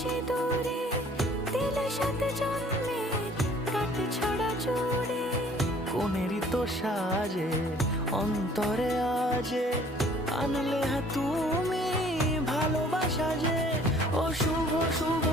সিঁদুরে দিলে সাথে জন্মের কাট ছড়া জুড়ে। কোনেরই তো সাজে অন্তরে আজে আনলে তুমি ভালোবাসা যে। ও শুভ শুভ